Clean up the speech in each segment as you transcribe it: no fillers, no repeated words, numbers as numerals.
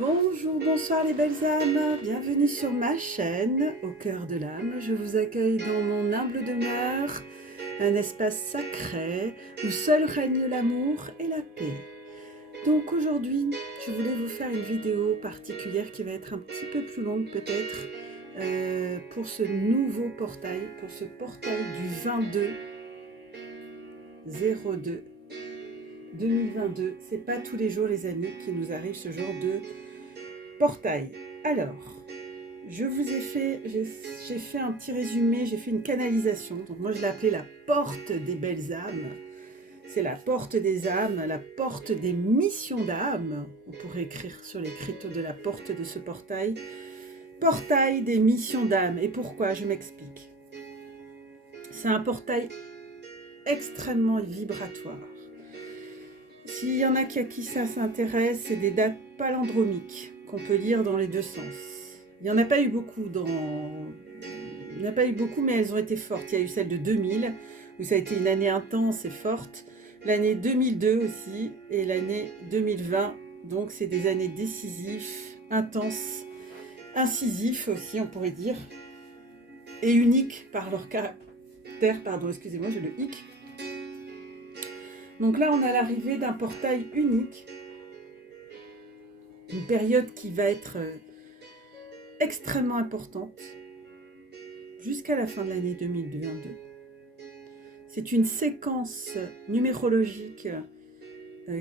Bonjour, bonsoir les belles âmes, bienvenue sur ma chaîne, au cœur de l'âme. Je vous accueille dans mon humble demeure, un espace sacré où seul règne l'amour et la paix. Donc aujourd'hui, je voulais vous faire une vidéo particulière qui va être un petit peu plus longue peut-être, pour ce nouveau portail, pour ce portail du 22/02 2022. C'est pas tous les jours les amis qu'il nous arrive ce genre de portail. Alors, j'ai fait un petit résumé, j'ai fait une canalisation. Donc moi je l'ai appelé la porte des belles âmes. C'est la porte des âmes, la porte des missions d'âme. On pourrait écrire sur l'écriture de la porte de ce portail. Portail des missions d'âme. Et pourquoi? Je m'explique. C'est un portail extrêmement vibratoire. S'il y en a à qui ça s'intéresse, c'est des dates palindromiques qu'on peut lire dans les deux sens. Il n'y en a pas eu beaucoup mais elles ont été fortes. Il y a eu celle de 2000, où ça a été une année intense et forte. L'année 2002 aussi, et l'année 2020. Donc c'est des années décisives, intenses, incisives aussi, on pourrait dire, et uniques par leur caractère. Pardon, excusez-moi, j'ai le hic. Donc là, on a l'arrivée d'un portail unique, une période qui va être extrêmement importante jusqu'à la fin de l'année 2022. C'est une séquence numérologique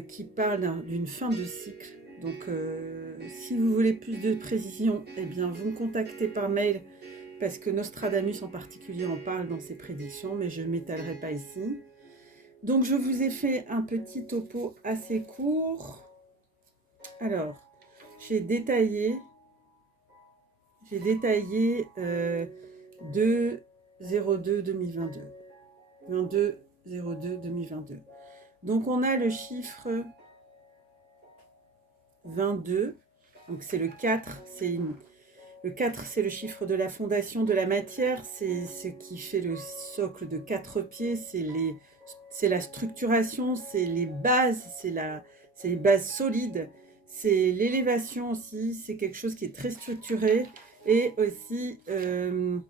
qui parle d'une fin de cycle. Donc si vous voulez plus de précision, eh bien vous me contactez par mail parce que Nostradamus en particulier en parle dans ses prédictions, mais je ne m'étalerai pas ici. Donc je vous ai fait un petit topo assez court. Alors, j'ai détaillé 2/02/2022. 22/02/2022. Donc on a le chiffre 22. Donc c'est le 4. Le 4, c'est le chiffre de la fondation de la matière. C'est ce qui fait le socle de 4 pieds. C'est la structuration, c'est les bases, c'est les bases solides. C'est l'élévation aussi. C'est quelque chose qui est très structuré. Et aussi, le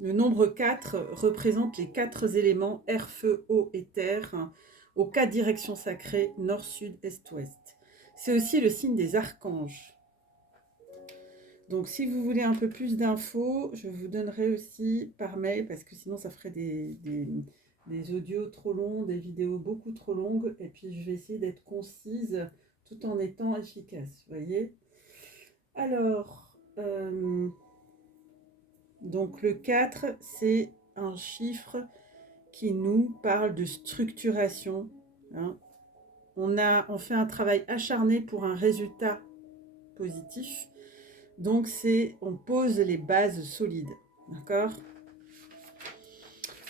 nombre 4 représente les 4 éléments air, feu, eau et terre aux 4 directions sacrées nord, sud, est, ouest. C'est aussi le signe des archanges. Donc si vous voulez un peu plus d'infos, je vous donnerai aussi par mail parce que sinon ça ferait des audios trop longs, des vidéos beaucoup trop longues et puis je vais essayer d'être concise tout en étant efficace, vous voyez. Alors, donc le 4, c'est un chiffre qui nous parle de structuration. Hein. On fait un travail acharné pour un résultat positif. Donc on pose les bases solides. D'accord?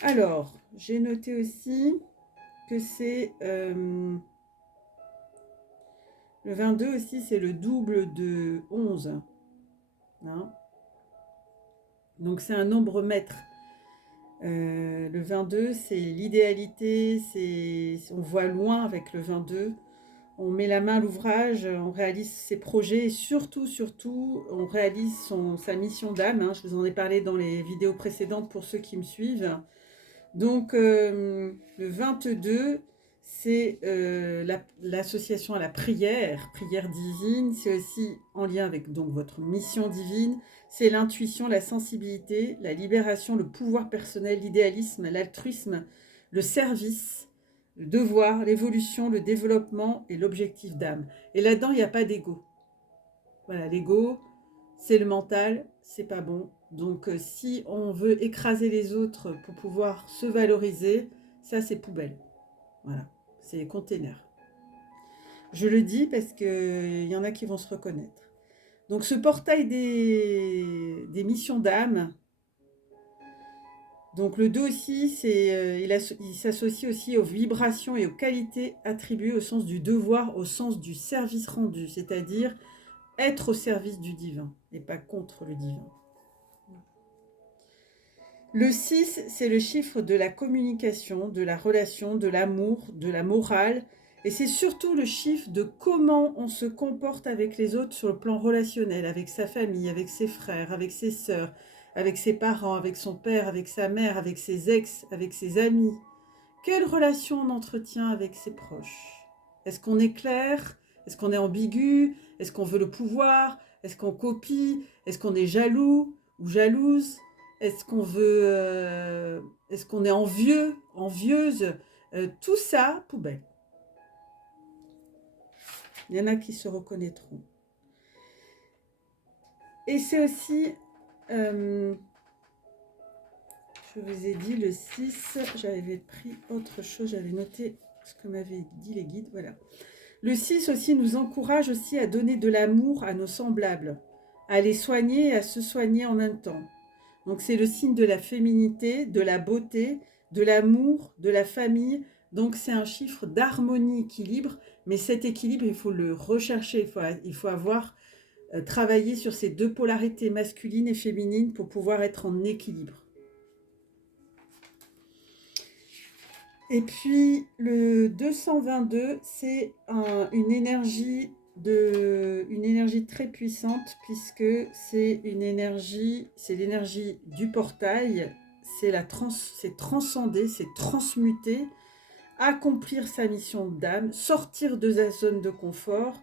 Alors, j'ai noté aussi que c'est le 22 aussi, c'est le double de 11. Hein? Donc c'est un nombre maître. Le 22, c'est l'idéalité, on voit loin avec le 22, on met la main à l'ouvrage, on réalise ses projets et surtout, on réalise sa mission d'âme. Hein. Je vous en ai parlé dans les vidéos précédentes pour ceux qui me suivent. Donc le 22, c'est l'association à la prière divine. C'est aussi en lien avec donc votre mission divine. C'est l'intuition, la sensibilité, la libération, le pouvoir personnel, l'idéalisme, l'altruisme, le service, le devoir, l'évolution, le développement et l'objectif d'âme. Et là-dedans, il n'y a pas d'ego. Voilà, l'ego, c'est le mental, c'est pas bon. Donc si on veut écraser les autres pour pouvoir se valoriser, ça c'est poubelle. Voilà, c'est container. Je le dis parce qu'il y en a qui vont se reconnaître. Donc ce portail des missions d'âme, donc le 2 aussi, il s'associe aussi aux vibrations et aux qualités attribuées au sens du devoir, au sens du service rendu, c'est-à-dire être au service du divin et pas contre le divin. Le 6, c'est le chiffre de la communication, de la relation, de l'amour, de la morale Et c'est surtout le chiffre de comment on se comporte avec les autres sur le plan relationnel, avec sa famille, avec ses frères, avec ses sœurs, avec ses parents, avec son père, avec sa mère, avec ses ex, avec ses amis. Quelle relation on entretient avec ses proches? Est-ce qu'on est clair? Est-ce qu'on est ambigu? Est-ce qu'on veut le pouvoir? Est-ce qu'on copie? Est-ce qu'on est jaloux ou jalouse? Est-ce qu'on est-ce qu'on est envieux, envieuse? Tout ça, poubelle. Il y en a qui se reconnaîtront. Et c'est aussi, je vous ai dit, le 6, j'avais pris autre chose, j'avais noté ce que m'avaient dit les guides, voilà. Le 6 aussi nous encourage aussi à donner de l'amour à nos semblables, à les soigner et à se soigner en même temps. Donc c'est le signe de la féminité, de la beauté, de l'amour, de la famille. Donc c'est un chiffre d'harmonie, équilibre, mais cet équilibre, il faut le rechercher, il faut avoir travaillé sur ces deux polarités masculines et féminines pour pouvoir être en équilibre. Et puis le 222, c'est une énergie très puissante puisque c'est l'énergie du portail, c'est transcender, c'est transmuter, accomplir sa mission d'âme, sortir de sa zone de confort.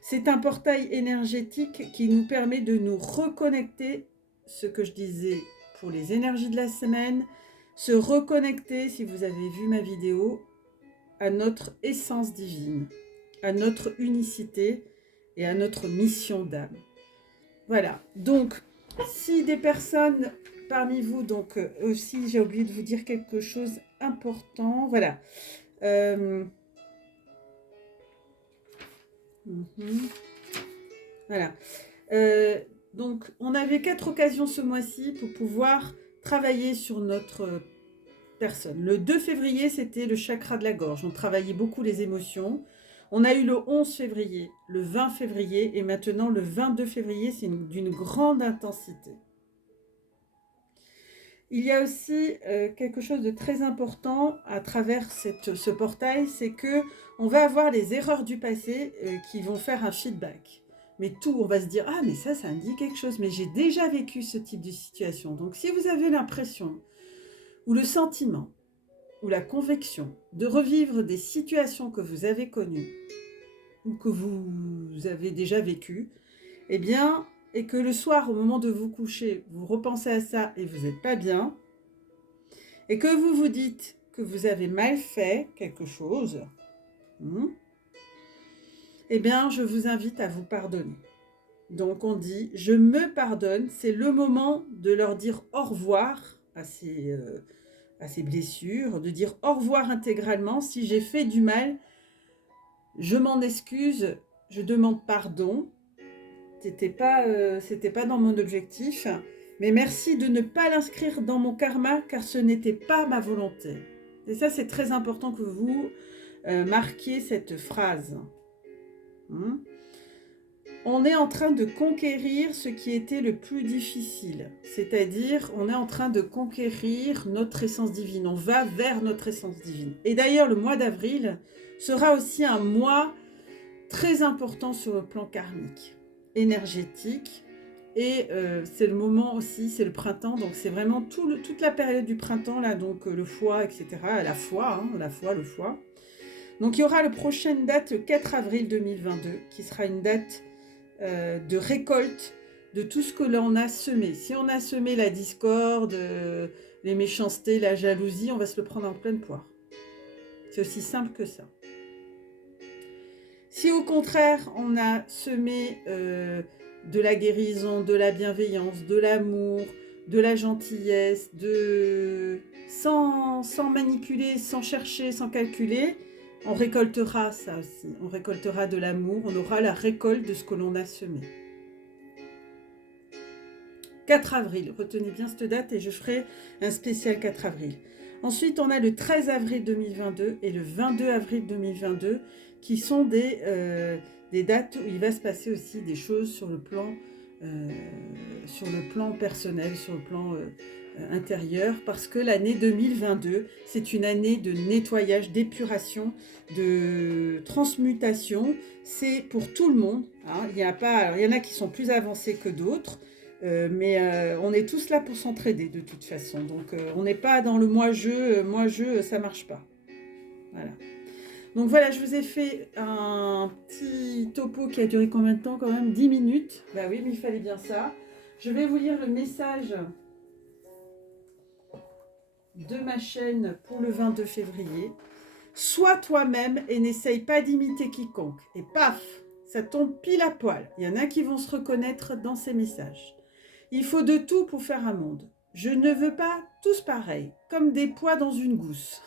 C'est un portail énergétique qui nous permet de nous reconnecter, ce que je disais pour les énergies de la semaine, se reconnecter, si vous avez vu ma vidéo, à notre essence divine, à notre unicité et à notre mission d'âme. Voilà, donc si des personnes parmi vous, donc aussi j'ai oublié de vous dire quelque chose important, voilà. Voilà. Donc, on avait 4 occasions ce mois-ci pour pouvoir travailler sur notre personne. Le 2 février, c'était le chakra de la gorge. On travaillait beaucoup les émotions. On a eu le 11 février, le 20 février et maintenant le 22 février, c'est d'une grande intensité. Il y a aussi quelque chose de très important à travers ce portail, c'est que on va avoir les erreurs du passé qui vont faire un feedback. Mais tout, on va se dire, ah mais ça me dit quelque chose, mais j'ai déjà vécu ce type de situation. Donc si vous avez l'impression, ou le sentiment, ou la conviction de revivre des situations que vous avez connues, ou que vous avez déjà vécues, eh bien, et que le soir, au moment de vous coucher, vous repensez à ça et vous n'êtes pas bien, et que vous vous dites que vous avez mal fait quelque chose, eh bien, je vous invite à vous pardonner. Donc, on dit, je me pardonne, c'est le moment de leur dire au revoir à ces blessures, de dire au revoir intégralement. Si j'ai fait du mal, je m'en excuse, je demande pardon. C'était pas dans mon objectif, mais merci de ne pas l'inscrire dans mon karma car ce n'était pas ma volonté. Et ça, c'est très important que vous marquiez cette phrase. On est en train de conquérir ce qui était le plus difficile, c'est-à-dire on est en train de conquérir notre essence divine, on va vers notre essence divine. Et d'ailleurs, le mois d'avril sera aussi un mois très important sur le plan karmique, énergétique, et c'est le moment aussi, c'est le printemps, donc c'est vraiment toute la période du printemps, là, donc le foie, etc., la foi, le foie. Donc il y aura la prochaine date, le 4 avril 2022, qui sera une date de récolte de tout ce que l'on a semé. Si on a semé la discorde, les méchancetés, la jalousie, on va se le prendre en pleine poire. C'est aussi simple que ça. Si au contraire, on a semé de la guérison, de la bienveillance, de l'amour, de la gentillesse, sans manipuler, sans chercher, sans calculer, on récoltera ça aussi. On récoltera de l'amour, on aura la récolte de ce que l'on a semé. 4 avril, retenez bien cette date et je ferai un spécial 4 avril. Ensuite, on a le 13 avril 2022 et le 22 avril 2022 qui sont des dates où il va se passer aussi des choses sur le plan personnel, sur le plan intérieure, parce que l'année 2022, c'est une année de nettoyage, d'épuration, de transmutation. C'est pour tout le monde. Hein. Il y en a qui sont plus avancés que d'autres, mais on est tous là pour s'entraider de toute façon. Donc on n'est pas dans le moi-je, ça marche pas. Voilà. Donc voilà, je vous ai fait un petit topo qui a duré combien de temps quand même? 10 minutes. Bah oui, mais il fallait bien ça. Je vais vous lire le message de ma chaîne pour le 22 février. Sois toi-même et n'essaye pas d'imiter quiconque. Et paf, ça tombe pile à poil. Il y en a qui vont se reconnaître dans ces messages. Il faut de tout pour faire un monde. Je ne veux pas tous pareils, comme des pois dans une gousse.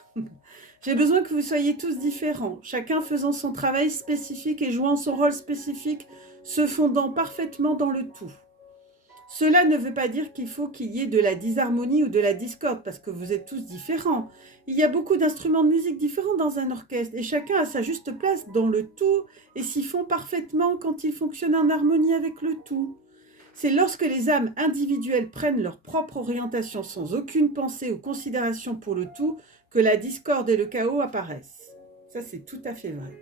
J'ai besoin que vous soyez tous différents, chacun faisant son travail spécifique et jouant son rôle spécifique, se fondant parfaitement dans le tout. Cela ne veut pas dire qu'il faut qu'il y ait de la disharmonie ou de la discorde, parce que vous êtes tous différents. Il y a beaucoup d'instruments de musique différents dans un orchestre, et chacun a sa juste place dans le tout, et s'y font parfaitement quand ils fonctionnent en harmonie avec le tout. C'est lorsque les âmes individuelles prennent leur propre orientation sans aucune pensée ou considération pour le tout que la discorde et le chaos apparaissent. Ça, c'est tout à fait vrai.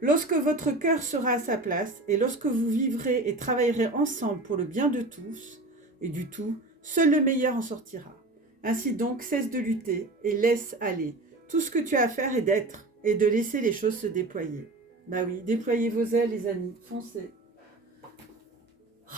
Lorsque votre cœur sera à sa place et lorsque vous vivrez et travaillerez ensemble pour le bien de tous et du tout, seul le meilleur en sortira. Ainsi donc, cesse de lutter et laisse aller. Tout ce que tu as à faire est d'être et de laisser les choses se déployer. Bah oui, déployez vos ailes, les amis, foncez.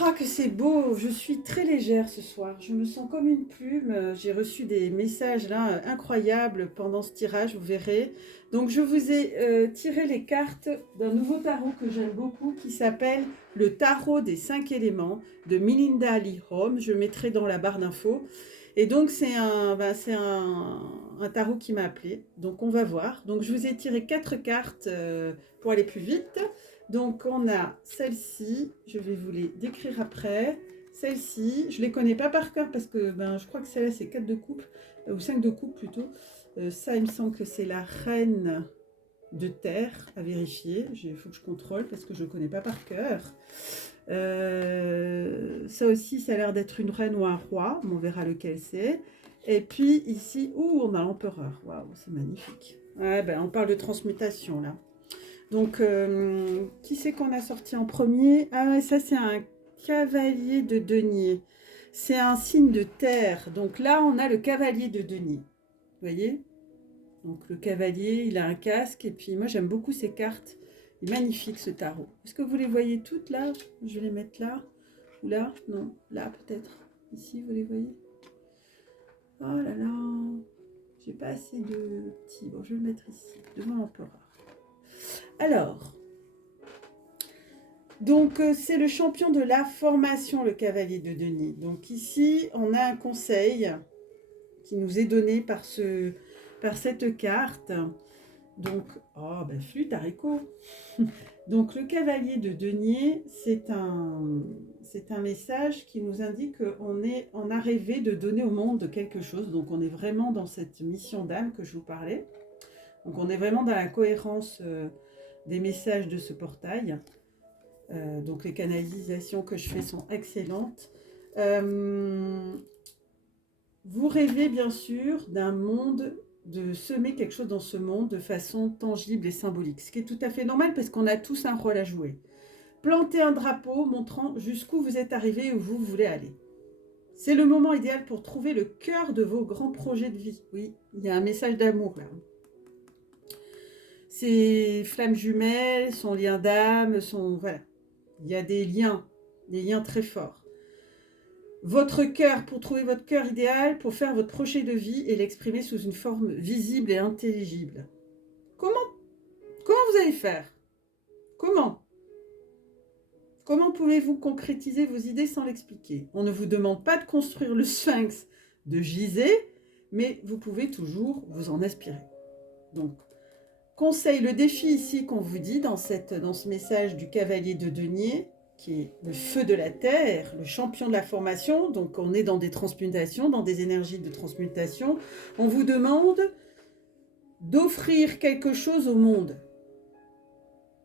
Ah, que c'est beau, je suis très légère ce soir, je me sens comme une plume, j'ai reçu des messages là incroyables pendant ce tirage, vous verrez. Donc je vous ai tiré les cartes d'un nouveau tarot que j'aime beaucoup qui s'appelle le tarot des 5 éléments de Melinda Lee Holmes, je mettrai dans la barre d'infos. Et donc c'est un tarot qui m'a appelé, donc on va voir. Donc je vous ai tiré 4 cartes pour aller plus vite. Donc on a celle-ci, je vais vous les décrire après. Celle-ci, je ne les connais pas par cœur parce que je crois que celle-là c'est 4 de coupe, ou 5 de coupe plutôt. Ça il me semble que c'est la reine de terre, à vérifier. Il faut que je contrôle parce que je ne connais pas par cœur. Ça aussi ça a l'air d'être une reine ou un roi, on verra lequel c'est. Et puis ici, on a l'empereur, waouh c'est magnifique. Ouais, on parle de transmutation là. Donc, qui c'est qu'on a sorti en premier? Ah, ça, c'est un cavalier de denier. C'est un signe de terre. Donc là, on a le cavalier de denier. Vous voyez? Donc, le cavalier, il a un casque. Et puis, moi, j'aime beaucoup ces cartes. Il est magnifique, ce tarot. Est-ce que vous les voyez toutes, là? Je vais les mettre là. Ou là? Non. Là, peut-être. Ici, vous les voyez? Oh là là. J'ai pas assez de petits. Bon, je vais le mettre ici, devant l'empereur. Alors, donc c'est le champion de la formation, le cavalier de denier. Donc ici, on a un conseil qui nous est donné par cette carte. Donc, flûte, haricot. Donc le cavalier de denier, c'est un message qui nous indique qu'on a rêvé de donner au monde quelque chose. Donc on est vraiment dans cette mission d'âme que je vous parlais. Donc on est vraiment dans la cohérence des messages de ce portail. Donc les canalisations que je fais sont excellentes. Vous rêvez bien sûr d'un monde, de semer quelque chose dans ce monde de façon tangible et symbolique, ce qui est tout à fait normal parce qu'on a tous un rôle à jouer. Plantez un drapeau montrant jusqu'où vous êtes arrivé et où vous voulez aller. C'est le moment idéal pour trouver le cœur de vos grands projets de vie. Oui, il y a un message d'amour là. Ses flammes jumelles, son lien d'âme, voilà. Il y a des liens très forts. Votre cœur, pour trouver votre cœur idéal, pour faire votre projet de vie et l'exprimer sous une forme visible et intelligible. Comment vous allez faire? Comment pouvez-vous concrétiser vos idées sans l'expliquer? On ne vous demande pas de construire le sphinx de Gizeh, mais vous pouvez toujours vous en inspirer. Donc, conseil, le défi ici qu'on vous dit dans ce message du cavalier de denier, qui est le feu de la terre, le champion de la formation, donc on est dans des transmutations, dans des énergies de transmutation, on vous demande d'offrir quelque chose au monde.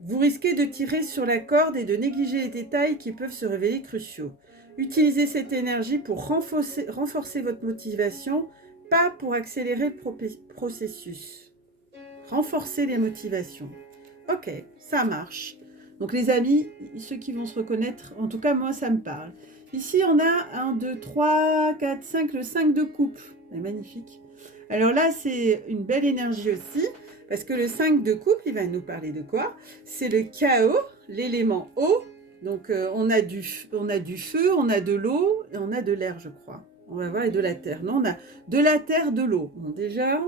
Vous risquez de tirer sur la corde et de négliger les détails qui peuvent se révéler cruciaux. Utilisez cette énergie pour renforcer votre motivation, pas pour accélérer le processus. Renforcer les motivations. Ok, ça marche. Donc les amis, ceux qui vont se reconnaître, en tout cas moi ça me parle. Ici on a 1, 2, 3, 4, 5, le 5 de coupe. C'est magnifique. Alors là c'est une belle énergie aussi, parce que le 5 de coupe, il va nous parler de quoi? C'est le chaos, l'élément eau. Donc on a du feu, on a de l'eau et on a de l'air je crois. On va voir et de la terre. Non, on a de la terre, de l'eau. Bon déjà...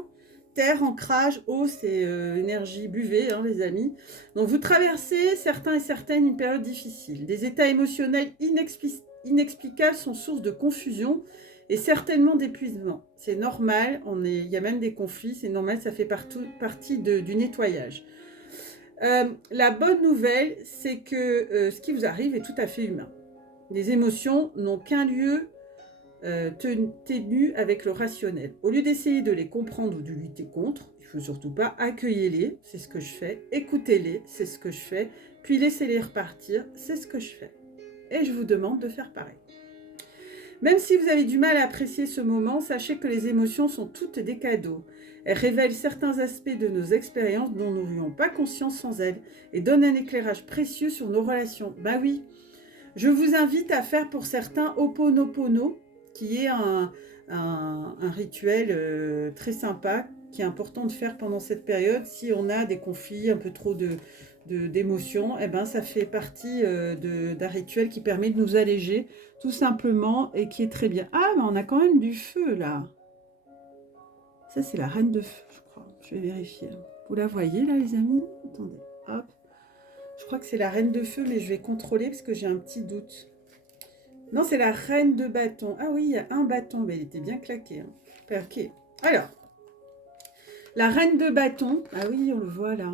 Terre, ancrage, eau, c'est énergie, buvez, hein, les amis. Donc, vous traversez, certains et certaines, une période difficile. Des états émotionnels inexplicables sont source de confusion et certainement d'épuisement. C'est normal, il y a même des conflits, c'est normal, ça fait partie du nettoyage. La bonne nouvelle, c'est que ce qui vous arrive est tout à fait humain. Les émotions n'ont qu'un lieu tenu avec le rationnel. Au lieu d'essayer de les comprendre ou de lutter contre, il ne faut surtout pas accueillir-les, c'est ce que je fais, écoutez-les, c'est ce que je fais, puis laissez-les repartir, c'est ce que je fais. Et je vous demande de faire pareil. Même si vous avez du mal à apprécier ce moment, sachez que les émotions sont toutes des cadeaux. Elles révèlent certains aspects de nos expériences dont nous n'aurions pas conscience sans elles et donnent un éclairage précieux sur nos relations. Ben oui, je vous invite à faire pour certains Ho'oponopono, qui est un rituel très sympa, qui est important de faire pendant cette période. Si on a des conflits, un peu trop d'émotions, eh ben, ça fait partie d'un rituel qui permet de nous alléger, tout simplement, et qui est très bien. Ah, mais on a quand même du feu, là. Ça, c'est la reine de feu, je crois. Je vais vérifier. Vous la voyez, là, les amis? Attendez, hop. Je crois que c'est la reine de feu, mais je vais contrôler parce que j'ai un petit doute. Non, c'est la reine de bâton. Ah oui, il y a un bâton, mais il était bien claqué. Hein. Ok. Alors, la reine de bâton. Ah oui, on le voit là.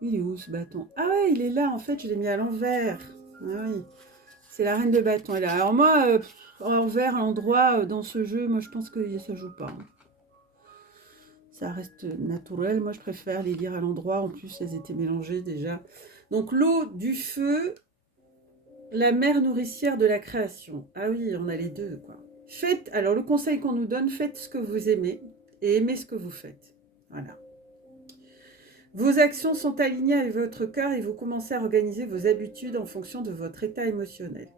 Il est où ce bâton? Ah ouais, il est là. En fait, je l'ai mis à l'envers. Ah oui, c'est la reine de bâton. Elle est là. Alors moi, à l'envers, à l'endroit, dans ce jeu, moi je pense que ça joue pas. Ça reste naturel. Moi, je préfère les lire à l'endroit. En plus, elles étaient mélangées déjà. Donc, l'eau, du feu... La mère nourricière de la création. Ah oui, on a les deux, quoi. Faites, alors le conseil qu'on nous donne, faites ce que vous aimez et aimez ce que vous faites. Voilà. Vos actions sont alignées avec votre cœur et vous commencez à organiser vos habitudes en fonction de votre état émotionnel.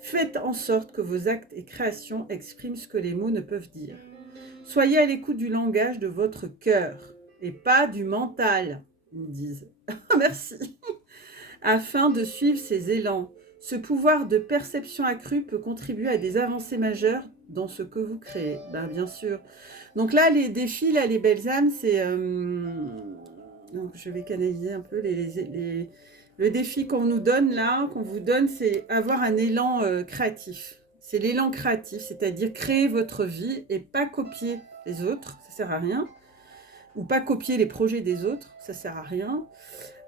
Faites en sorte que vos actes et créations expriment ce que les mots ne peuvent dire. Soyez à l'écoute du langage de votre cœur et pas du mental, ils me disent. Merci. Afin de suivre ces élans. Ce pouvoir de perception accrue peut contribuer à des avancées majeures dans ce que vous créez. Ben, bien sûr. Donc là, les défis, là, les belles âmes, c'est... Donc, je vais canaliser un peu le défi qu'on nous donne là, qu'on vous donne, c'est avoir un élan créatif. C'est l'élan créatif, c'est-à-dire créer votre vie et pas copier les autres, ça sert à rien. Ou pas copier les projets des autres, ça sert à rien.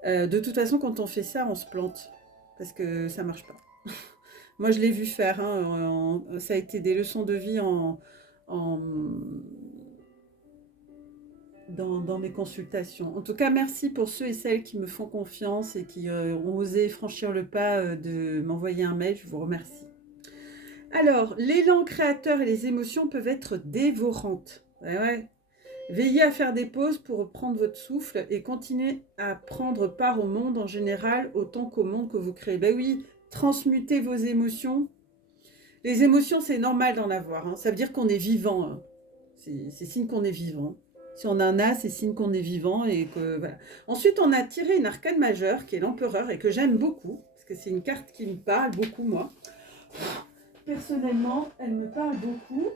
De toute façon, quand on fait ça, on se plante. Parce que ça marche pas. Moi, je l'ai vu faire. Hein, ça a été des leçons de vie dans mes consultations. En tout cas, merci pour ceux et celles qui me font confiance et qui ont osé franchir le pas de m'envoyer un mail. Je vous remercie. Alors, l'élan créateur et les émotions peuvent être dévorantes. Ouais. Veillez à faire des pauses pour reprendre votre souffle et continuez à prendre part au monde en général autant qu'au monde que vous créez. Ben oui, transmutez vos émotions. Les émotions, c'est normal d'en avoir. Hein. Ça veut dire qu'on est vivant. Hein. C'est signe qu'on est vivant. Si on en a, c'est signe qu'on est vivant. Et que, voilà. Ensuite, on a tiré une arcane majeure qui est l'empereur et que j'aime beaucoup. Parce que c'est une carte qui me parle beaucoup, moi. Personnellement, elle me parle beaucoup.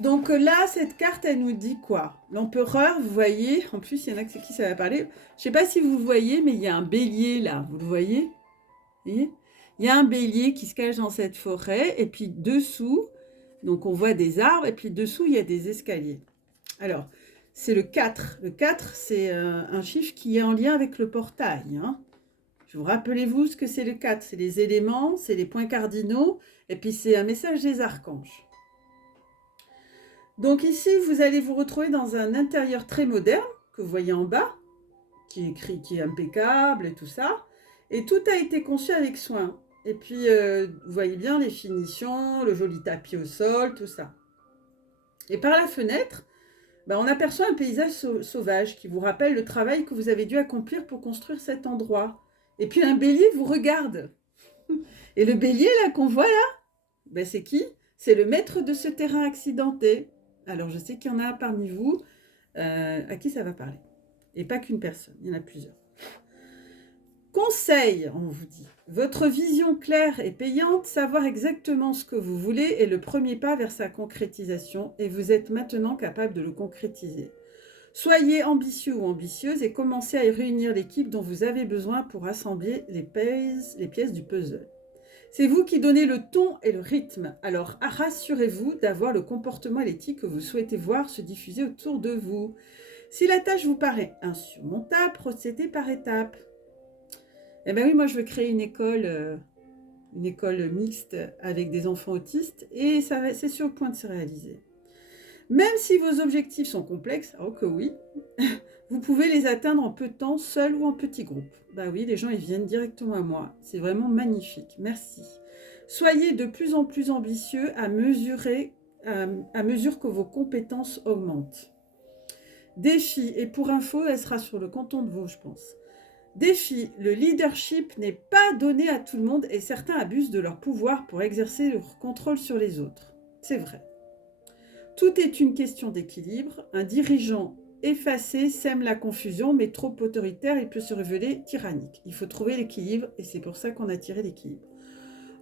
Donc là, cette carte, elle nous dit quoi? L'empereur, vous voyez, en plus, il y en a qui ça va parler. Je ne sais pas si vous voyez, mais il y a un bélier là, vous le voyez? Vous voyez? Il y a un bélier qui se cache dans cette forêt, et puis dessous, donc on voit des arbres, et puis dessous, il y a des escaliers. Alors, c'est le 4. Le 4, c'est un chiffre qui est en lien avec le portail. Hein. Vous rappelez-vous ce que c'est le 4? C'est les éléments, c'est les points cardinaux, et puis c'est un message des archanges. Donc ici, vous allez vous retrouver dans un intérieur très moderne, que vous voyez en bas, qui est impeccable et tout ça. Et tout a été conçu avec soin. Et puis, vous voyez bien les finitions, le joli tapis au sol, tout ça. Et par la fenêtre, ben, on aperçoit un paysage sauvage qui vous rappelle le travail que vous avez dû accomplir pour construire cet endroit. Et puis un bélier vous regarde. Et le bélier là qu'on voit là, ben, c'est qui? C'est le maître de ce terrain accidenté. Alors je sais qu'il y en a parmi vous à qui ça va parler. Et pas qu'une personne, il y en a plusieurs. Conseil, on vous dit. Votre vision claire et payante, savoir exactement ce que vous voulez est le premier pas vers sa concrétisation et vous êtes maintenant capable de le concrétiser. Soyez ambitieux ou ambitieuse et commencez à réunir l'équipe dont vous avez besoin pour assembler les pièces du puzzle. C'est vous qui donnez le ton et le rythme, alors rassurez-vous d'avoir le comportement et l'éthique que vous souhaitez voir se diffuser autour de vous. Si la tâche vous paraît insurmontable, procédez par étapes. Eh bien oui, moi je veux créer une école mixte avec des enfants autistes et c'est sur le point de se réaliser. Même si vos objectifs sont complexes, oh que oui, vous pouvez les atteindre en peu de temps, seul ou en petits groupes. Bah oui, les gens ils viennent directement à moi. C'est vraiment magnifique. Merci. Soyez de plus en plus ambitieux à mesure que vos compétences augmentent. Défi, et pour info, elle sera sur le canton de Vaud, je pense. Défi, le leadership n'est pas donné à tout le monde et certains abusent de leur pouvoir pour exercer leur contrôle sur les autres. C'est vrai. Tout est une question d'équilibre. Un dirigeant effacé sème la confusion, mais trop autoritaire, il peut se révéler tyrannique. Il faut trouver l'équilibre et c'est pour ça qu'on a tiré l'équilibre.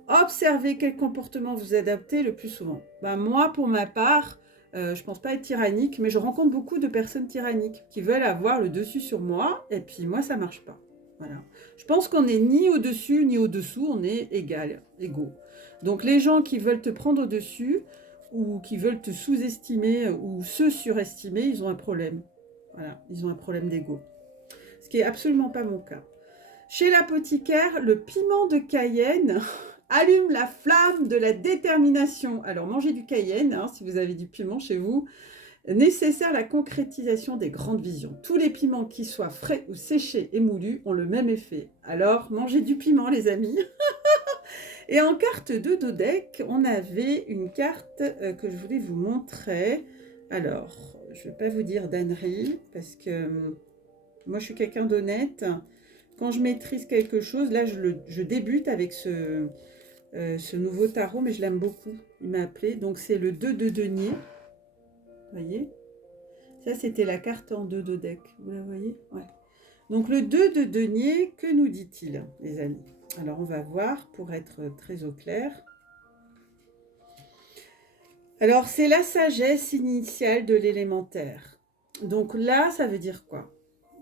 Observez quel comportement vous adaptez le plus souvent. Ben moi, pour ma part, je ne pense pas être tyrannique, mais je rencontre beaucoup de personnes tyranniques qui veulent avoir le dessus sur moi, et puis moi, ça ne marche pas. Voilà. Je pense qu'on n'est ni au-dessus ni au-dessous, on est égaux. Donc les gens qui veulent te prendre au-dessus, ou qui veulent te sous-estimer, ou se surestimer, ils ont un problème. Voilà, ils ont un problème d'ego. Ce qui n'est absolument pas mon cas. Chez l'apothicaire, le piment de Cayenne allume la flamme de la détermination. Alors, mangez du cayenne, hein, si vous avez du piment chez vous, nécessaire à la concrétisation des grandes visions. Tous les piments, qui soient frais ou séchés et moulus, ont le même effet. Alors, mangez du piment, les amis. Et en carte de Dodec, on avait une carte que je voulais vous montrer. Alors, je ne vais pas vous dire d'ânerie, parce que moi, je suis quelqu'un d'honnête. Quand je maîtrise quelque chose, là, je débute avec ce nouveau tarot, mais je l'aime beaucoup. Il m'a appelé. Donc, c'est le 2 de denier. Vous voyez? Ça, c'était la carte en 2 de deck. Vous la voyez? Ouais. Donc, le 2 de denier, que nous dit-il, les amis? Alors, on va voir pour être très au clair. Alors, c'est la sagesse initiale de l'élémentaire. Donc là, ça veut dire quoi?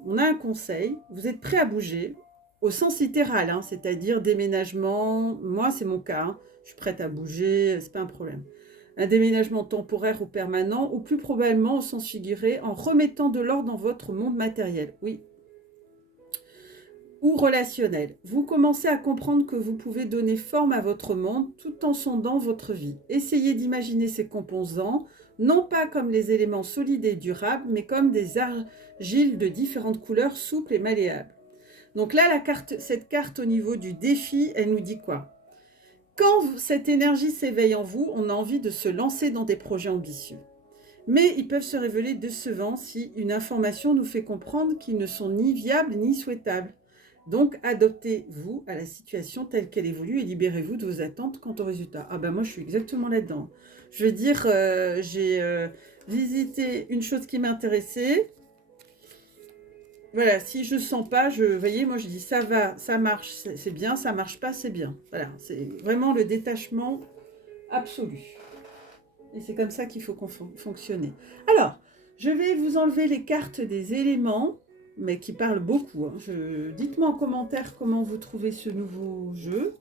On a un conseil. Vous êtes prêt à bouger au sens littéral, hein, c'est-à-dire déménagement. Moi, c'est mon cas. Hein, je suis prête à bouger, c'est pas un problème. Un déménagement temporaire ou permanent, ou plus probablement au sens figuré, en remettant de l'ordre dans votre monde matériel. Oui. Ou relationnel. Vous commencez à comprendre que vous pouvez donner forme à votre monde tout en sondant votre vie. Essayez d'imaginer ces composants, non pas comme les éléments solides et durables, mais comme des argiles de différentes couleurs souples et malléables. Donc là, cette carte au niveau du défi, elle nous dit quoi? Quand cette énergie s'éveille en vous, on a envie de se lancer dans des projets ambitieux. Mais ils peuvent se révéler décevants si une information nous fait comprendre qu'ils ne sont ni viables ni souhaitables. Donc, adoptez-vous à la situation telle qu'elle évolue et libérez-vous de vos attentes quant au résultat. Ah ben moi, je suis exactement là-dedans. Je veux dire, j'ai visité une chose qui m'intéressait. Voilà, si je ne sens pas, vous voyez, moi je dis ça va, ça marche, c'est bien, ça ne marche pas, c'est bien. Voilà, c'est vraiment le détachement absolu. Et c'est comme ça qu'il faut fonctionner. Alors, je vais vous enlever les cartes des éléments, mais qui parlent beaucoup. Hein. Dites-moi en commentaire comment vous trouvez ce nouveau jeu.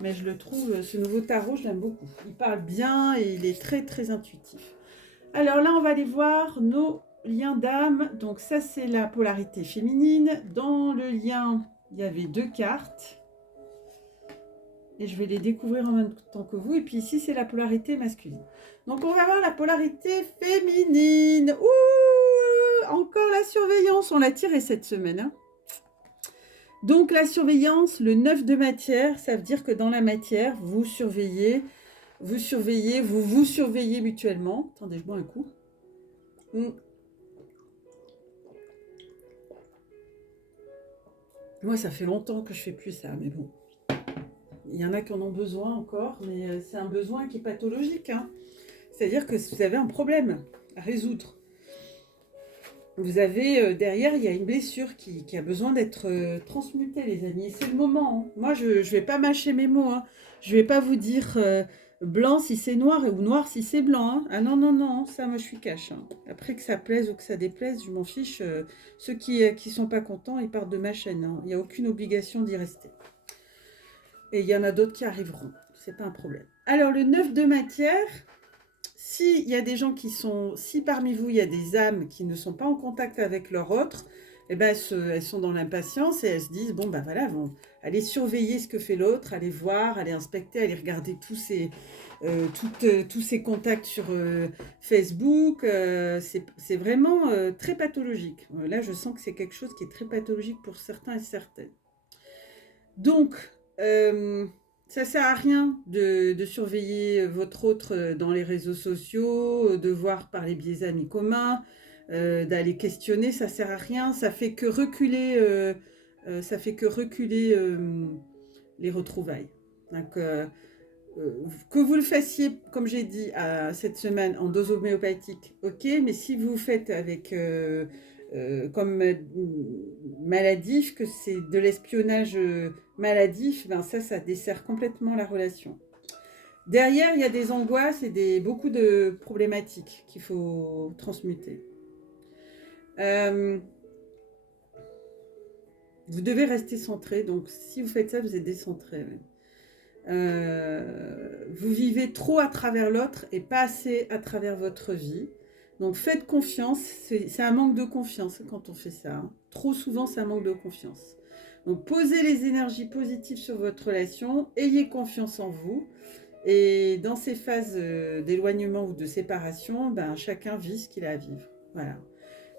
Mais je le trouve, ce nouveau tarot, je l'aime beaucoup. Il parle bien et il est très, très intuitif. Alors là, on va aller voir nos liens d'âme. Donc ça, c'est la polarité féminine. Dans le lien, il y avait 2 cartes. Et je vais les découvrir en même temps que vous. Et puis ici, c'est la polarité masculine. Donc, on va voir la polarité féminine. Ouh, encore la surveillance. On l'a tirée cette semaine. Hein. Donc la surveillance, le 9 de matière, ça veut dire que dans la matière, vous surveillez, vous vous surveillez mutuellement. Attendez, je bois un coup. Moi, ça fait longtemps que je fais plus ça, mais bon. Il y en a qui en ont besoin encore, mais c'est un besoin qui est pathologique, hein. C'est-à-dire que vous avez un problème à résoudre. Vous avez, derrière, il y a une blessure qui a besoin d'être transmutée, les amis. Et c'est le moment, hein. Moi, je ne vais pas mâcher mes mots, hein. Je ne vais pas vous dire blanc si c'est noir ou noir si c'est blanc, hein. Ah non, non, non, ça, moi, je suis cash, hein. Après, que ça plaise ou que ça déplaise, je m'en fiche. Ceux qui ne sont pas contents, ils partent de ma chaîne, hein. Il n'y a aucune obligation d'y rester. Et il y en a d'autres qui arriveront. C'est pas un problème. Alors, le 9 de matière, s'il y a des gens si parmi vous, il y a des âmes qui ne sont pas en contact avec leur autre, eh ben, elles sont dans l'impatience et elles se disent, bon, ben voilà, vont aller surveiller ce que fait l'autre, aller voir, aller inspecter, aller regarder tous ces contacts sur Facebook. C'est vraiment très pathologique. Là, je sens que c'est quelque chose qui est très pathologique pour certains et certaines. Donc, ça ne sert à rien de surveiller votre autre dans les réseaux sociaux, de voir par les biais amis communs, d'aller questionner, ça ne sert à rien. Ça fait que reculer, les retrouvailles. Donc, que vous le fassiez, comme j'ai dit, cette semaine en dose homéopathique, ok, mais si vous faites avec comme maladif, que c'est de l'espionnage maladif, ben ça dessert complètement la relation. Derrière, il y a des angoisses et beaucoup de problématiques qu'il faut transmuter. Vous devez rester centré, donc si vous faites ça, vous êtes décentré. Ouais. Vous vivez trop à travers l'autre et pas assez à travers votre vie. Donc faites confiance, c'est un manque de confiance quand on fait ça. Hein. Trop souvent, c'est un manque de confiance. Donc posez les énergies positives sur votre relation, ayez confiance en vous. Et dans ces phases d'éloignement ou de séparation, ben, chacun vit ce qu'il a à vivre. Voilà.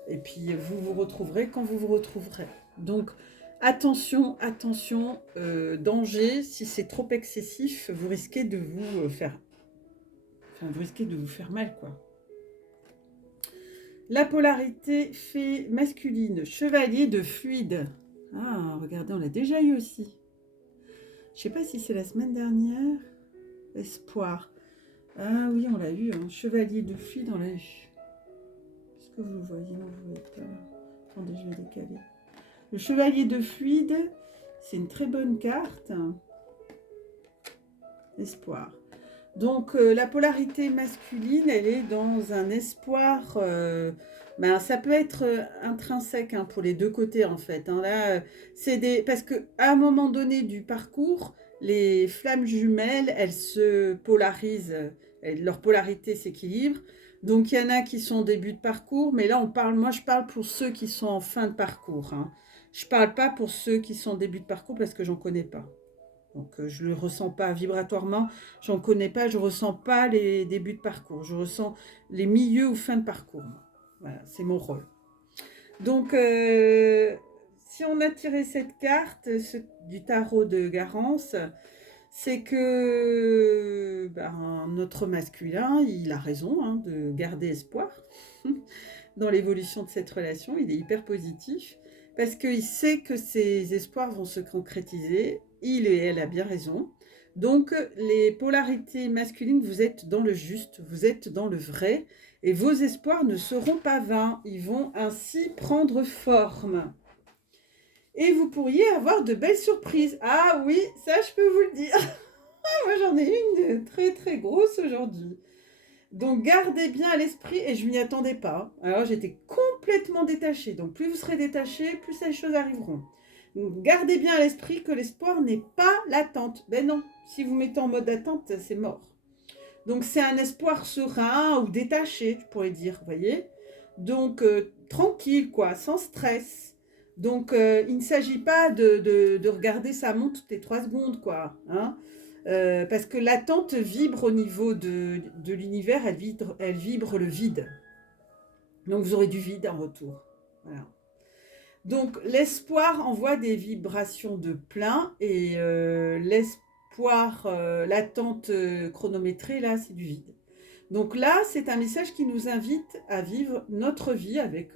Et puis vous vous retrouverez quand vous vous retrouverez. Donc attention, attention, danger, si c'est trop excessif, vous risquez de vous faire mal, quoi. La polarité fait masculine, chevalier de fluide. Ah, regardez, on l'a déjà eu aussi. Je sais pas si c'est la semaine dernière. Espoir. Ah oui, on l'a eu, hein. Chevalier de fluide, on l'a eu. Est-ce que vous le voyez? Non, vous ne voyez pas. Attendez, je vais décaler. Le chevalier de fluide, c'est une très bonne carte. Espoir. Donc, la polarité masculine, elle est dans un espoir. Ça peut être intrinsèque, hein, pour les deux côtés, en fait. Hein. Là, parce qu'à un moment donné du parcours, les flammes jumelles, elles se polarisent. Leur polarité s'équilibre. Donc, il y en a qui sont au début de parcours, mais là, moi, je parle pour ceux qui sont en fin de parcours. Hein. Je ne parle pas pour ceux qui sont au début de parcours parce que j'en connais pas. Donc, je ne le ressens pas vibratoirement, j'en connais pas, je ne ressens pas les débuts de parcours. Je ressens les milieux ou fins de parcours. Voilà, c'est mon rôle. Donc, si on a tiré cette carte du tarot de Garance, c'est que notre masculin, il a raison, hein, de garder espoir dans l'évolution de cette relation. Il est hyper positif parce qu'il sait que ses espoirs vont se concrétiser. Il et elle a bien raison. Donc, les polarités masculines, vous êtes dans le juste, vous êtes dans le vrai, et vos espoirs ne seront pas vains. Ils vont ainsi prendre forme. Et vous pourriez avoir de belles surprises. Ah oui, ça je peux vous le dire. Moi j'en ai une très très grosse aujourd'hui. Donc gardez bien à l'esprit, et je m'y attendais pas. Alors j'étais complètement détachée. Donc plus vous serez détaché, plus ces choses arriveront. Donc, gardez bien à l'esprit que l'espoir n'est pas l'attente. Ben non, si vous mettez en mode attente, c'est mort. Donc c'est un espoir serein ou détaché, je pourrais dire, vous voyez. Donc tranquille, quoi, sans stress. Donc il ne s'agit pas de regarder sa montre toutes les 3 secondes, quoi. Hein. Parce que l'attente vibre au niveau de l'univers, elle vibre le vide. Donc vous aurez du vide en retour. Voilà. Donc, l'espoir envoie des vibrations de plein et l'espoir, l'attente chronométrée, là, c'est du vide. Donc là, c'est un message qui nous invite à vivre notre vie avec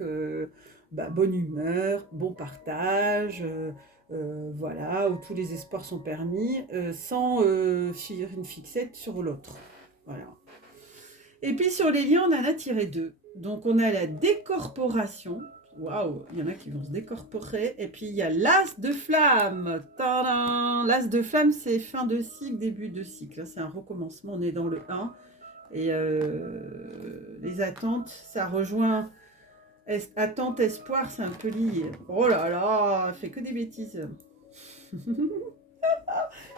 bonne humeur, bon partage, voilà, où tous les espoirs sont permis, sans faire une fixette sur l'autre. Voilà. Et puis sur les liens, on en a tiré deux. Donc on a la décorporation. Waouh, il y en a qui vont se décorporer. Et puis il y a l'as de flamme. Tadam. L'as de flamme, c'est fin de cycle, début de cycle. C'est un recommencement, on est dans le 1. Et les attentes, ça rejoint attente, espoir, c'est un peu lié. Oh là là, elle fait que des bêtises.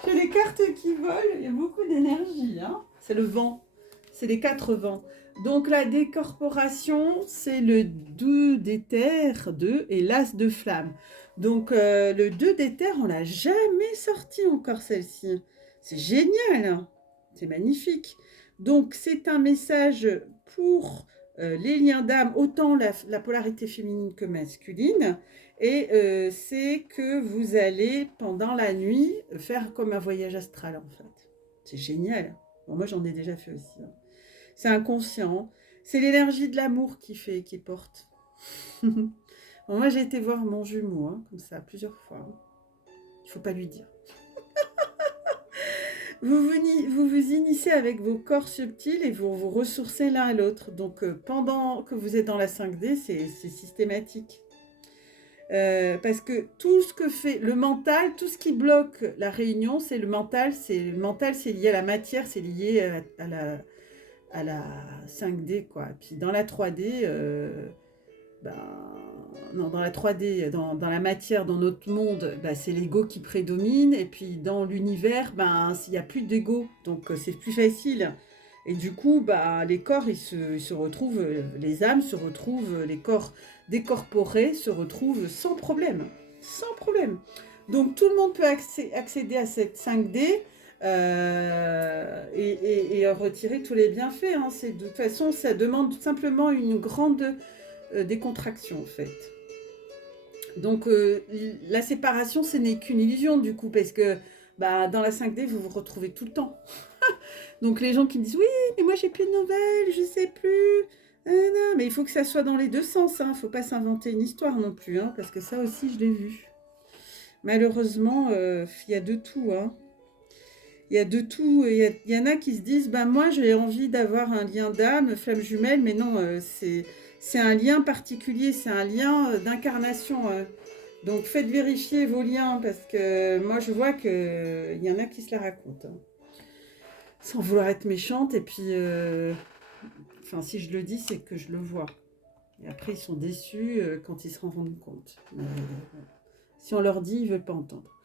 J'ai les cartes qui volent, il y a beaucoup d'énergie. Hein, c'est le vent, c'est les 4 vents. Donc la décorporation, c'est le 2 d'éther, 2, et l'as de flamme. Donc le 2 d'éther, on l'a jamais sorti encore celle-ci. C'est génial, hein, c'est magnifique. Donc c'est un message pour les liens d'âme, autant la polarité féminine que masculine. Et c'est que vous allez, pendant la nuit, faire comme un voyage astral, en fait. C'est génial. Bon, moi, j'en ai déjà fait aussi. Hein. C'est inconscient. C'est l'énergie de l'amour qui porte. Bon, moi, j'ai été voir mon jumeau, hein, comme ça, plusieurs fois. Hein. Il ne faut pas lui dire. Vous initiez avec vos corps subtils et vous vous ressourcez l'un à l'autre. Donc, pendant que vous êtes dans la 5D, c'est systématique. Parce que tout ce que fait le mental, tout ce qui bloque la réunion, c'est le mental. C'est lié à la matière, c'est lié à la 5D, quoi. Et puis dans la 3D, ben, non, dans la 3D, dans la matière, dans notre monde, ben, c'est l'ego qui prédomine. Et puis dans l'univers, ben, il n'y a plus d'ego. Donc c'est plus facile. Et du coup, bah, les corps, ils se retrouvent, les âmes se retrouvent, les corps décorporés se retrouvent sans problème. Sans problème. Donc tout le monde peut accéder à cette 5D et retirer tous les bienfaits. Hein. De toute façon, ça demande simplement une grande décontraction, en fait. Donc la séparation, ce n'est qu'une illusion, du coup, parce que bah, dans la 5D, vous vous retrouvez tout le temps. Donc les gens qui me disent oui, mais moi j'ai plus de nouvelles, je sais plus. Non, mais il faut que ça soit dans les deux sens. Hein. Faut pas s'inventer une histoire non plus, hein, parce que ça aussi je l'ai vu. Malheureusement, il y a de tout. Hein. Il y a de tout. Il y en a qui se disent ben moi j'ai envie d'avoir un lien d'âme, flamme jumelle, mais non, c'est un lien particulier, c'est un lien d'incarnation. Donc faites vérifier vos liens parce que moi je vois qu'il y en a qui se la racontent. Hein. Sans vouloir être méchante, et puis, enfin, si je le dis, c'est que je le vois. Et après, ils sont déçus quand ils se rendent compte. Si on leur dit, ils ne veulent pas entendre.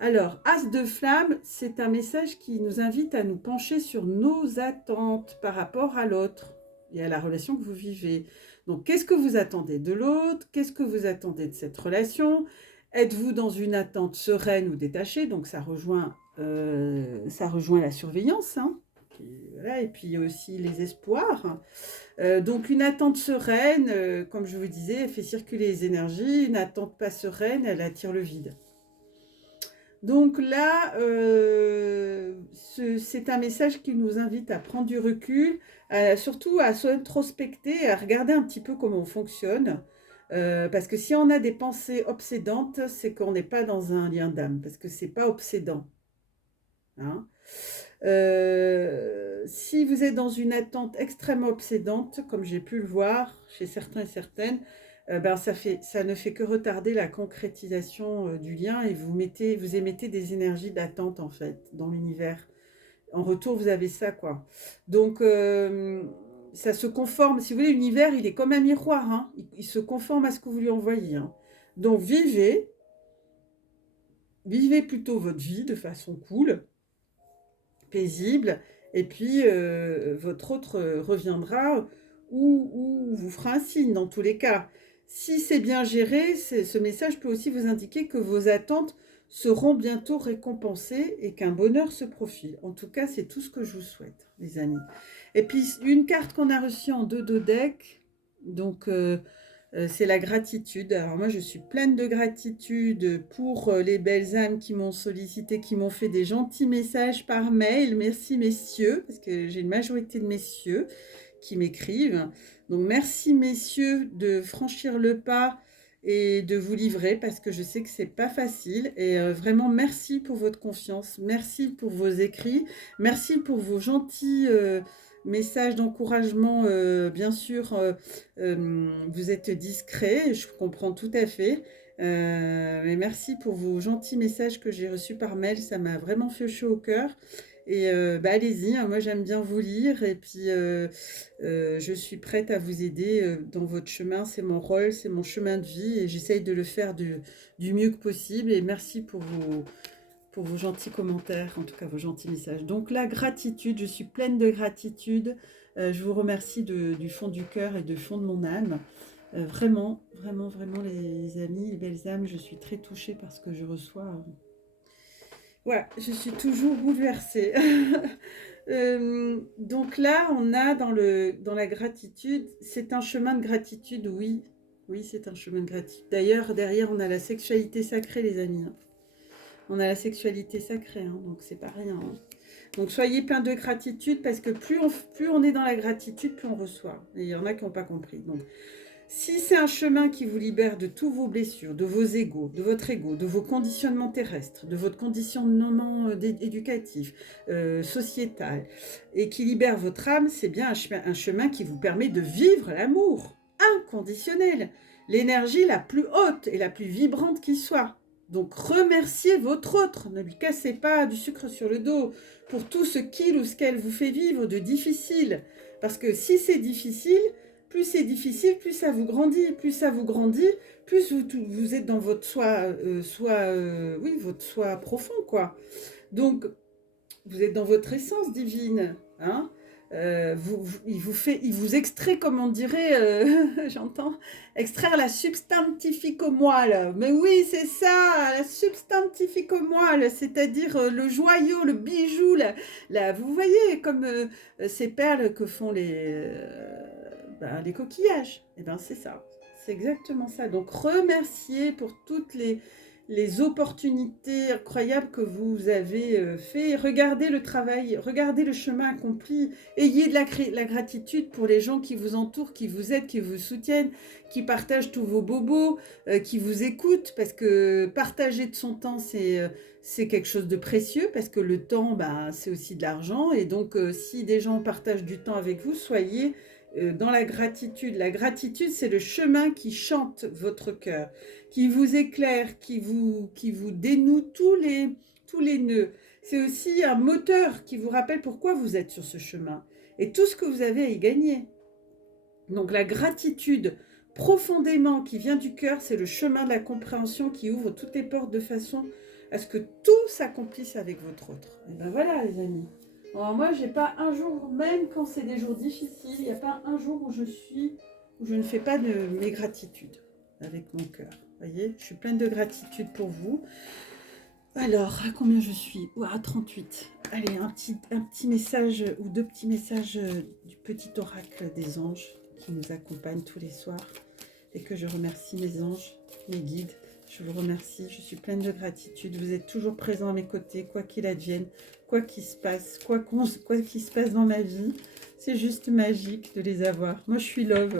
Alors, As de flamme, c'est un message qui nous invite à nous pencher sur nos attentes par rapport à l'autre et à la relation que vous vivez. Donc, qu'est-ce que vous attendez de l'autre? Qu'est-ce que vous attendez de cette relation? Êtes-vous dans une attente sereine ou détachée? Donc, ça rejoint la surveillance. Hein. Voilà, et puis aussi les espoirs. Donc, une attente sereine, comme je vous disais, elle fait circuler les énergies. Une attente pas sereine, elle attire le vide. Donc là, c'est un message qui nous invite à prendre du recul, surtout à s'introspecter, à regarder un petit peu comment on fonctionne. Parce que si on a des pensées obsédantes, c'est qu'on n'est pas dans un lien d'âme, parce que c'est pas obsédant. Hein. Si vous êtes dans une attente extrêmement obsédante, comme j'ai pu le voir chez certains et certaines, ben ça ne fait que retarder la concrétisation du lien et vous émettez des énergies d'attente en fait dans l'univers. En retour, vous avez ça quoi. Donc ça se conforme. Si vous voulez, l'univers, il est comme un miroir. Hein. Il se conforme à ce que vous lui envoyez. Hein. Donc vivez plutôt votre vie de façon cool, paisible, et puis votre autre reviendra ou vous fera un signe dans tous les cas. Si c'est bien géré, ce message peut aussi vous indiquer que vos attentes seront bientôt récompensées et qu'un bonheur se profile. En tout cas, c'est tout ce que je vous souhaite, les amis. Et puis, une carte qu'on a reçue en 2 deck, donc c'est la gratitude. Alors moi, je suis pleine de gratitude pour les belles âmes qui m'ont sollicité, qui m'ont fait des gentils messages par mail. Merci messieurs, parce que j'ai une majorité de messieurs qui m'écrivent. Donc merci messieurs de franchir le pas et de vous livrer, parce que je sais que c'est pas facile. Et vraiment, merci pour votre confiance, merci pour vos écrits, merci pour vos gentils messages d'encouragement. Bien sûr, vous êtes discret, je comprends tout à fait. Mais merci pour vos gentils messages que j'ai reçus par mail, ça m'a vraiment fait chaud au cœur. Et allez-y, hein, moi j'aime bien vous lire et puis je suis prête à vous aider dans votre chemin, c'est mon rôle, c'est mon chemin de vie et j'essaye de le faire du mieux que possible. Et merci pour vos gentils commentaires, en tout cas vos gentils messages. Donc la gratitude, je suis pleine de gratitude. Je vous remercie du fond du cœur et du fond de mon âme. Vraiment, vraiment, vraiment les amis, les belles âmes, je suis très touchée par ce que je reçois. Voilà, je suis toujours bouleversée. Donc là, on a dans la gratitude, c'est un chemin de gratitude, oui. Oui, c'est un chemin de gratitude. D'ailleurs, derrière, on a la sexualité sacrée, les amis. On a la sexualité sacrée, hein, donc c'est pas rien. Hein. Donc soyez plein de gratitude, parce que plus on est dans la gratitude, plus on reçoit. Et il y en a qui n'ont pas compris. Donc, si c'est un chemin qui vous libère de tous vos blessures, de vos égos, de votre ego, de vos conditionnements terrestres, de votre conditionnement éducatif, sociétal, et qui libère votre âme, c'est bien un chemin qui vous permet de vivre l'amour inconditionnel, l'énergie la plus haute et la plus vibrante qui soit. Donc remerciez votre autre, ne lui cassez pas du sucre sur le dos pour tout ce qu'il ou ce qu'elle vous fait vivre de difficile. Parce que si c'est difficile, plus c'est difficile, plus ça vous grandit. Plus ça vous grandit, plus vous êtes dans votre votre soi profond, quoi. Donc, vous êtes dans votre essence divine, hein. Il vous extrait, comme on dirait, j'entends, extraire la substantifique moelle. Mais oui, c'est ça, la substantifique moelle, c'est-à-dire le joyau, le bijou, vous voyez, comme ces perles que font les coquillages. Et ben c'est ça, c'est exactement ça. Donc remerciez pour toutes les opportunités incroyables que vous avez fait. Regardez le travail, regardez le chemin accompli. Ayez de la gratitude pour les gens qui vous entourent, qui vous aident, qui vous soutiennent, qui partagent tous vos bobos, qui vous écoutent, parce que partager de son temps, c'est quelque chose de précieux, parce que le temps, c'est aussi de l'argent. Et donc, si des gens partagent du temps avec vous, soyez dans la gratitude. La gratitude, c'est le chemin qui chante votre cœur, qui vous éclaire, qui vous dénoue tous les nœuds. C'est aussi un moteur qui vous rappelle pourquoi vous êtes sur ce chemin et tout ce que vous avez à y gagner. Donc la gratitude profondément qui vient du cœur, c'est le chemin de la compréhension qui ouvre toutes les portes de façon à ce que tout s'accomplisse avec votre autre. Et ben voilà les amis. Alors moi, j'ai pas un jour, même quand c'est des jours difficiles, il n'y a pas un jour où je ne fais pas de mes gratitudes avec mon cœur. Vous voyez, je suis pleine de gratitude pour vous. Alors, à combien je suis? À 38. Allez, un petit message ou deux petits messages du petit oracle des anges qui nous accompagnent tous les soirs et que je remercie mes anges, mes guides. Je vous remercie, je suis pleine de gratitude. Vous êtes toujours présents à mes côtés, quoi qu'il advienne, quoi qu'il se passe, quoi qu'il se passe dans ma vie. C'est juste magique de les avoir. Moi, je suis love.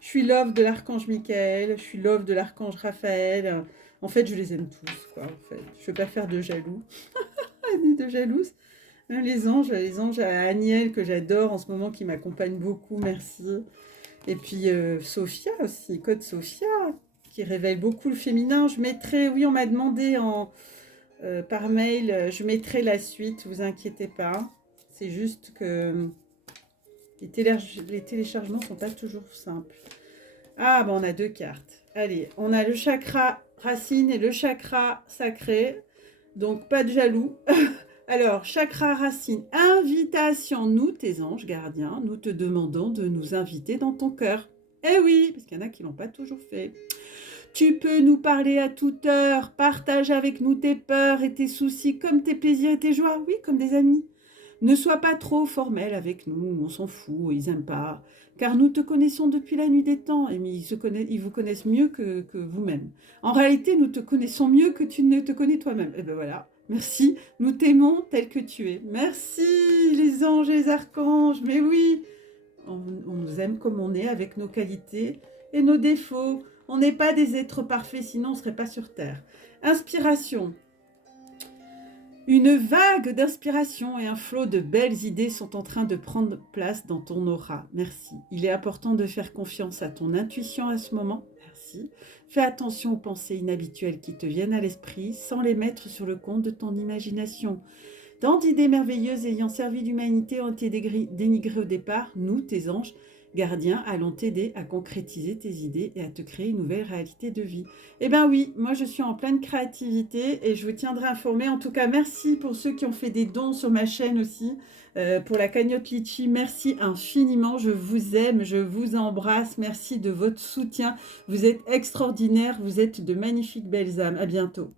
Je suis love de l'archange Michael, je suis love de l'archange Raphaël. En fait, je les aime tous, quoi. En fait, je ne veux pas faire de jaloux, ni de jalouse. Les anges à Aniel que j'adore en ce moment, qui m'accompagnent beaucoup, merci. Et puis Sophia aussi, Code Sophia, qui révèle beaucoup le féminin. Je mettrai, oui, on m'a demandé par mail, je mettrai la suite, vous inquiétez pas. C'est juste que les téléchargements sont pas toujours simples. Ah, on a deux cartes. Allez, on a le chakra racine et le chakra sacré. Donc, pas de jaloux. Alors, chakra racine, invitation. Nous, tes anges gardiens, nous te demandons de nous inviter dans ton cœur. Eh oui, parce qu'il y en a qui ne l'ont pas toujours fait. Tu peux nous parler à toute heure, partage avec nous tes peurs et tes soucis, comme tes plaisirs et tes joies, oui, comme des amis. Ne sois pas trop formel avec nous, on s'en fout, ils n'aiment pas. Car nous te connaissons depuis la nuit des temps, et ils vous connaissent mieux que vous-même. En réalité, nous te connaissons mieux que tu ne te connais toi-même. Et ben voilà, merci, nous t'aimons tel que tu es. Merci les anges et les archanges, mais oui, on nous aime comme on est, avec nos qualités et nos défauts. On n'est pas des êtres parfaits, sinon on ne serait pas sur Terre. Inspiration. Une vague d'inspiration et un flot de belles idées sont en train de prendre place dans ton aura. Merci. Il est important de faire confiance à ton intuition à ce moment. Merci. Fais attention aux pensées inhabituelles qui te viennent à l'esprit sans les mettre sur le compte de ton imagination. Tant d'idées merveilleuses ayant servi l'humanité ont été dénigrées au départ. Nous, tes anges gardiens, allons t'aider à concrétiser tes idées et à te créer une nouvelle réalité de vie. Eh bien oui, moi je suis en pleine créativité et je vous tiendrai informé. En tout cas, merci pour ceux qui ont fait des dons sur ma chaîne aussi, pour la cagnotte Litchi. Merci infiniment, je vous aime, je vous embrasse. Merci de votre soutien. Vous êtes extraordinaires, vous êtes de magnifiques belles âmes. À bientôt.